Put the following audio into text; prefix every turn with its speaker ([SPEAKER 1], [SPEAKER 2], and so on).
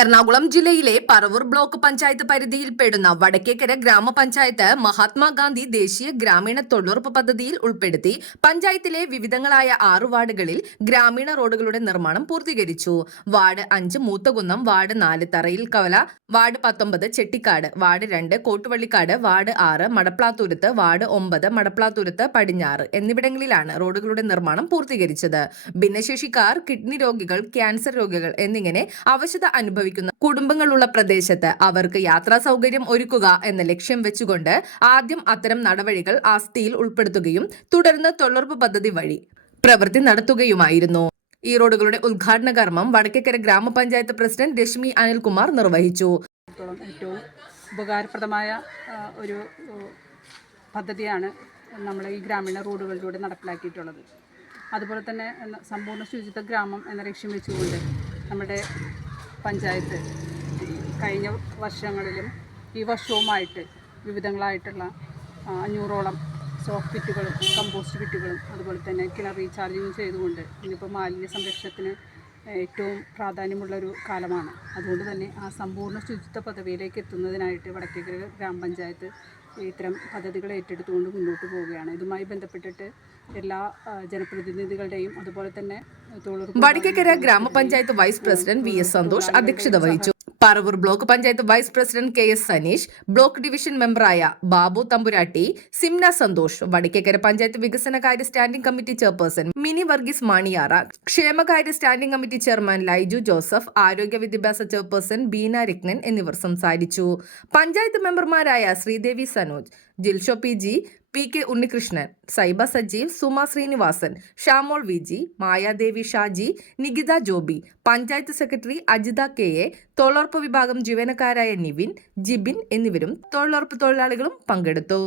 [SPEAKER 1] എറണാകുളം ജില്ലയിലെ പറവൂർ ബ്ലോക്ക് പഞ്ചായത്ത് പരിധിയിൽപ്പെടുന്ന വടക്കേക്കര ഗ്രാമപഞ്ചായത്ത് മഹാത്മാഗാന്ധി ദേശീയ ഗ്രാമീണ തൊഴിലുറപ്പ് പദ്ധതിയിൽ ഉൾപ്പെടുത്തി പഞ്ചായത്തിലെ വിവിധങ്ങളായ ആറ് വാർഡുകളിൽ ഗ്രാമീണ റോഡുകളുടെ നിർമ്മാണം പൂർത്തീകരിച്ചു. വാർഡ് അഞ്ച് മൂത്തകുന്നം വാർഡ് നാല് തറയിൽ കവല വാർഡ് പത്തൊമ്പത് ചെട്ടിക്കാട് വാർഡ് രണ്ട് കോട്ടുവള്ളിക്കാട് വാർഡ് ആറ് മടപ്പ്ളാത്തൂരത്ത് വാർഡ് ഒമ്പത് മടപ്പ്ളാത്തൂരത്ത് പടിഞ്ഞാറ് എന്നിവിടങ്ങളിലാണ് റോഡുകളുടെ നിർമ്മാണം പൂർത്തീകരിച്ചത്. ഭിന്നശേഷിക്കാർ കിഡ്നി രോഗികൾ ക്യാൻസർ രോഗികൾ എന്നിങ്ങനെ അവശത അനുഭവിക്കുന്ന കുടുംബങ്ങളുള്ള പ്രദേശത്ത് അവർക്ക് യാത്രാ സൗകര്യം ഒരുക്കുക എന്ന ലക്ഷ്യം വെച്ചുകൊണ്ട് ആദ്യം അത്തരം നടപടികൾ ആസ്തിയിൽ ഉൾപ്പെടുത്തുകയും തുടർന്ന് തൊഴിലുറപ്പ് പദ്ധതി വഴി പ്രവൃത്തി നടത്തുകയുമായിരുന്നു. ഈ റോഡുകളുടെ ഉദ്ഘാടന കർമ്മം വടക്കേക്കര ഗ്രാമപഞ്ചായത്ത് പ്രസിഡന്റ് രശ്മി അനിൽകുമാർ നിർവഹിച്ചു.
[SPEAKER 2] ഉപകാരപ്രദമായ ഒരു പദ്ധതിയാണ് നമ്മൾ ഈ ഗ്രാമീണ റോഡുകളിലൂടെ നടപ്പിലാക്കിയിട്ടുള്ളത്. അതുപോലെ തന്നെ സമ്പൂർണ ശുചിത്വ ഗ്രാമം എന്ന ലക്ഷ്യം വെച്ചുകൊണ്ട് നമ്മുടെ പഞ്ചായത്ത് കഴിഞ്ഞ വർഷങ്ങളിലും ഈ വർഷവുമായിട്ട് വിവിധങ്ങളായിട്ടുള്ള അഞ്ഞൂറോളം സോഫ്റ്റ് പിറ്റുകളും കമ്പോസ്റ്റ് പിറ്റുകളും അതുപോലെ തന്നെ കിണർ റീചാർജിങ്ങും ചെയ്തുകൊണ്ട് ഇന്നിപ്പോൾ മാലിന്യ സംരക്ഷണത്തിന് ഏറ്റവും പ്രാധാന്യമുള്ളൊരു കാലമാണ്. അതുകൊണ്ട് തന്നെ ആ സമ്പൂർണ ശുചിത്വ പദവിയിലേക്ക് എത്തുന്നതിനായിട്ട് വടക്കേക്കര ഗ്രാമപഞ്ചായത്ത് ഇത്തരം പദ്ധതികൾ ഏറ്റെടുത്തുകൊണ്ട് മുന്നോട്ട് പോവുകയാണ്. ഇതുമായി ബന്ധപ്പെട്ടിട്ട് എല്ലാ ജനപ്രതിനിധികളുടെയും അതുപോലെ തന്നെ
[SPEAKER 1] വടിക്കക്കര ഗ്രാമപഞ്ചായത്ത് vice president V S Santhosh അധ്യക്ഷത വഹിച്ചു. Paravur block panchayat vice president K S Saneesh block division മെമ്പറായ Babu തമ്പുരാട്ടി സിംന സന്തോഷ് വടക്കേക്കര പഞ്ചായത്ത് വികസനകാര്യ standing committee chairperson Mini Varghese Maniyara ക്ഷേമകാര്യ standing committee chairman Laiju Joseph ആരോഗ്യ വിദ്യാഭ്യാസ ചെയർപേഴ്സൺ ബീന രത്നൻ എന്നിവർ സംസാരിച്ചു. പഞ്ചായത്ത് മെമ്പർമാരായ Sreedevi Sanoj Jilsho P G P K Unnikrishnan Saiba Sajeev Suma Sreenivasan Shamol V G Mayadevi Shaji Nikitha Jobi panchayat secretary Ajitha K A തൊഴിലുറപ്പ് വിഭാഗം ജീവനക്കാരായ നിവിൻ ജിബിൻ എന്നിവരും തൊഴിലുറപ്പ് തൊഴിലാളികളും പങ്കെടുത്തു.